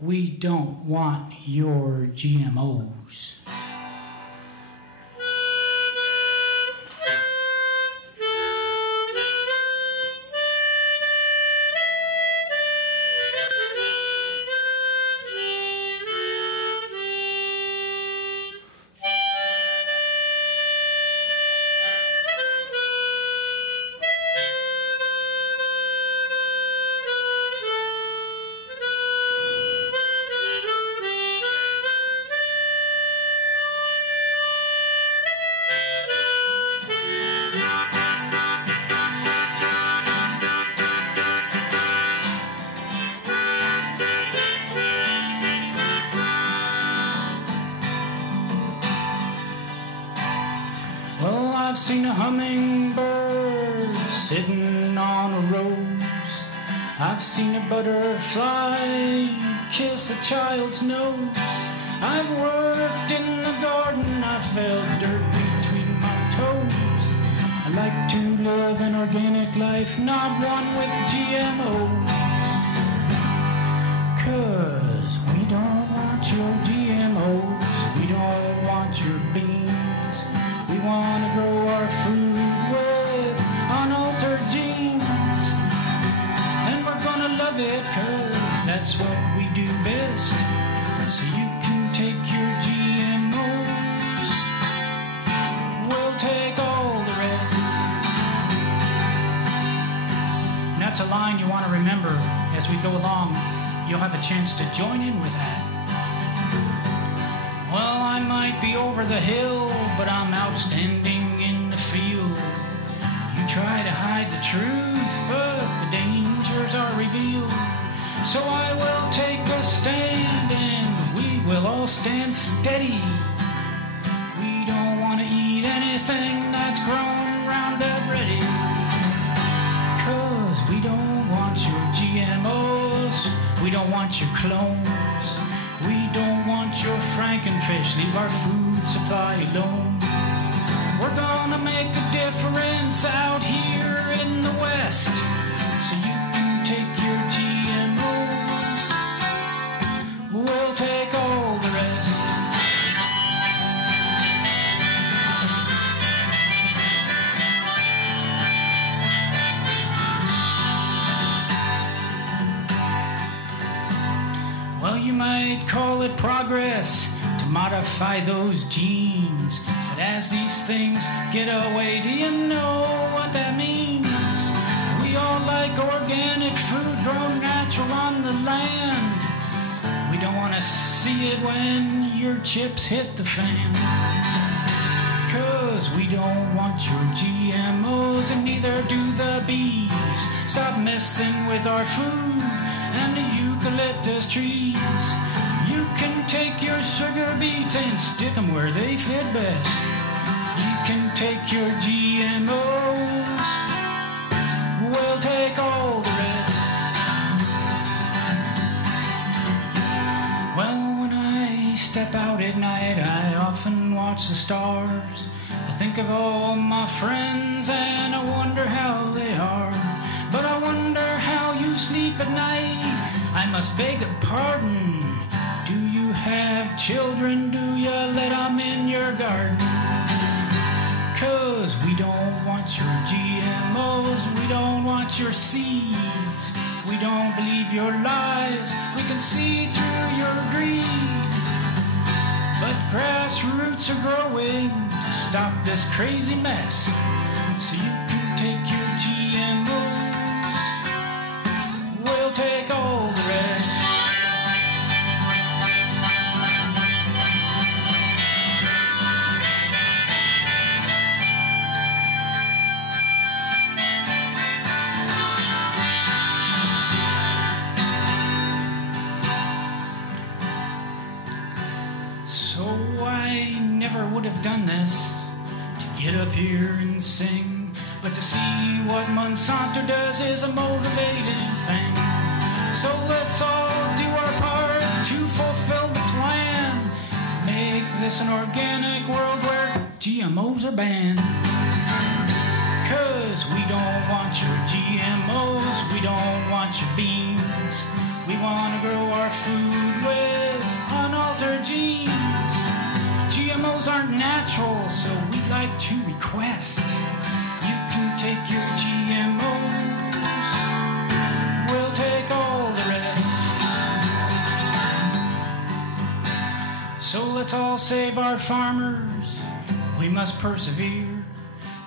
We don't want your GMOs. I've seen a hummingbird sitting on a rose. I've seen a butterfly kiss a child's nose. I've worked in the garden, I felt dirt between my toes. I like to live an organic life, not one with GMOs. 'Cause we don't want your GMOs, we don't want your beans. We want to grow our food with unaltered genes. And we're gonna love it 'cause that's what we do best. So you can take your GMOs, we'll take all the rest. And that's a line you want to remember as we go along. You'll have a chance to join in with that. Well, I might be over the hill, but I'm outstanding in the field. You try to hide the truth, but the dangers are revealed. So I will take a stand and we will all stand steady. We don't want to eat anything that's grown Roundup ready. 'Cause we don't want your GMOs, we don't want your clones. We don't want your Frankenfish, leave our food supply alone. We're gonna make a difference out here in the West. So you can take your GMOs, we'll take all the rest. Well, you might call it progress to modify those genes. But as these things get away, do you know what that means? We all like organic food grown natural on the land. We don't want to see it when your chips hit the fan. 'Cause we don't want your GMOs and neither do the bees. Stop messing with our food and the eucalyptus trees. You can take your sugar beets and stick them where they fit best. You can take your GMOs, we'll take all the rest. Well, when I step out at night, I often watch the stars. I think of all my friends and I wonder how they are. But I wonder how you sleep at night. I must beg a pardon. Do you have children? Do you let them in your garden? 'Cause we don't want your GMOs, we don't want your seeds. We don't believe your lies, we can see through your greed. But grassroots are growing to stop this crazy mess. So you can take your GMOs, we'll take all the rest. So I never would have done this to get up here and sing. But to see what Monsanto does is a motivating thing. So let's all do our part to fulfill the plan. Make this an organic world where GMOs are banned. 'Cause we don't want your GMOs, we don't want your beans. We want to grow our food with unaltered genes. GMOs aren't natural, so we'd like to request you can take your GMOs, we'll take all the rest. So let's all save our farmers, we must persevere.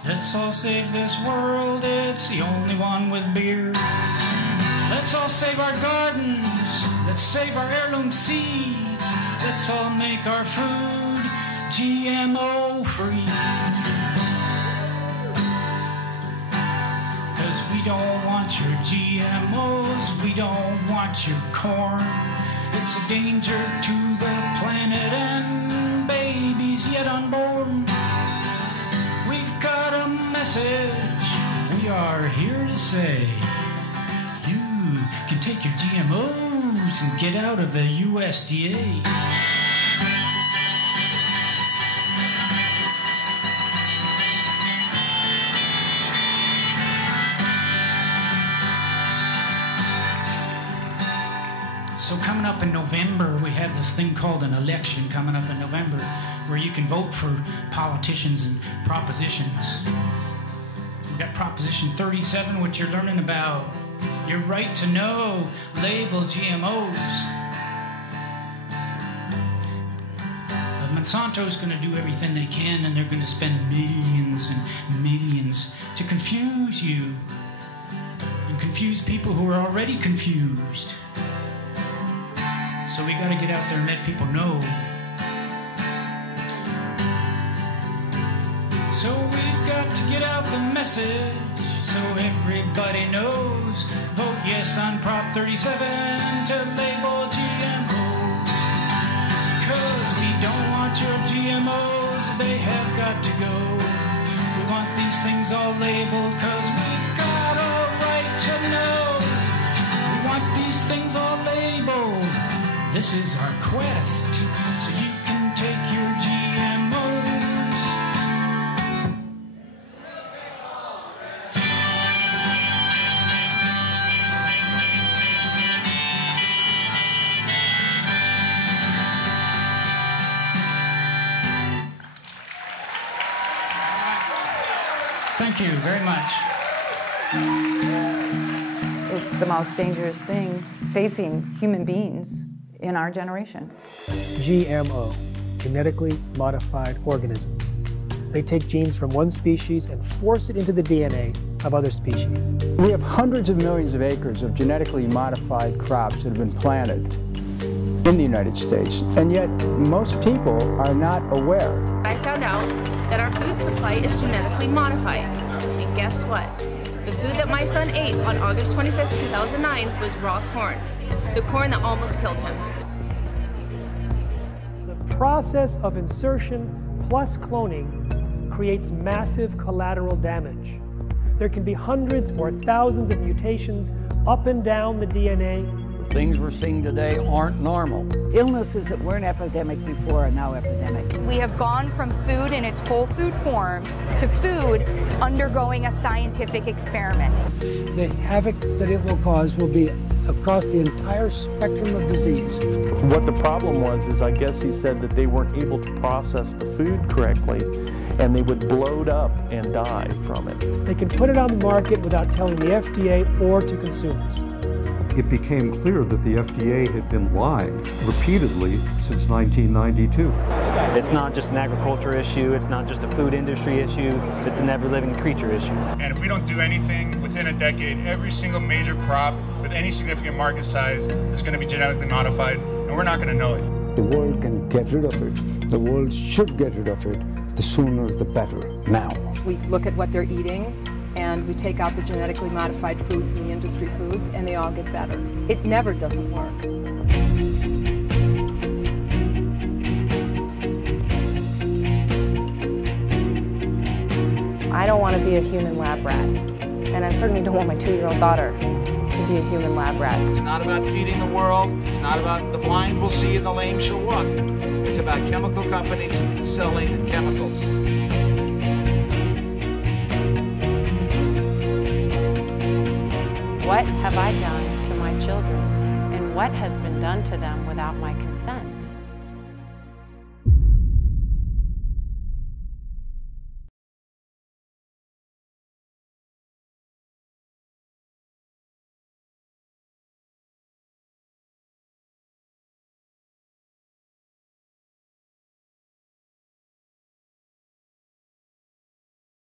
Let's all save this world, it's the only one with beer. Let's all save our gardens, let's save our heirloom seeds. Let's all make our food GMO free. 'Cause we don't want your GMOs, we don't want your corn. It's a danger to the planet and babies yet unborn. We've got a message we are here to say. You can take your GMOs and get out of the USDA. So coming up in November, we have this thing called an election coming up in November where you can vote for politicians and propositions. We've got Proposition 37, which you're learning about. Your right to know, label GMOs. But Monsanto's going to do everything they can, and they're going to spend millions and millions to confuse you and confuse people who are already confused. So we got to get out there and let people know. So we've got to get out the message so everybody knows. Vote yes on Prop 37 to label GMOs. 'Cause we don't want your GMOs, they have got to go. We want these things all labeled 'cause we've got a right to know. We want these things all labeled. This is our quest, so you can take your GMOs. Thank you very much. It's the most dangerous thing facing human beings in our generation. GMO, genetically modified organisms. They take genes from one species and force it into the DNA of other species. We have hundreds of millions of acres of genetically modified crops that have been planted in the United States, and yet most people are not aware. I found out that our food supply is genetically modified. And guess what? The food that my son ate on August 25th, 2009 was raw corn. The corn that almost killed him. The process of insertion plus cloning creates massive collateral damage. There can be hundreds or thousands of mutations up and down the DNA. The things we're seeing today aren't normal. Illnesses that weren't epidemic before are now epidemic. We have gone from food in its whole food form to food undergoing a scientific experiment. The havoc that it will cause will be across the entire spectrum of disease. What the problem was is I guess he said that they weren't able to process the food correctly and they would bloat up and die from it. They can put it on the market without telling the FDA or to consumers. It became clear that the FDA had been lying repeatedly since 1992. It's not just an agriculture issue, it's not just a food industry issue, it's an ever-living creature issue. And if we don't do anything within a decade, every single major crop with any significant market size is going to be genetically modified, and we're not going to know it. The world can get rid of it. The world should get rid of it. The sooner the better, now. We look at what they're eating, and we take out the genetically modified foods and the industry foods, and they all get better. It never doesn't work. I don't want to be a human lab rat, and I certainly don't want my 2-year-old daughter to be a human lab rat. It's not about feeding the world. It's not about the blind will see and the lame shall walk. It's about chemical companies selling chemicals. What have I done to my children? And what has been done to them without my consent.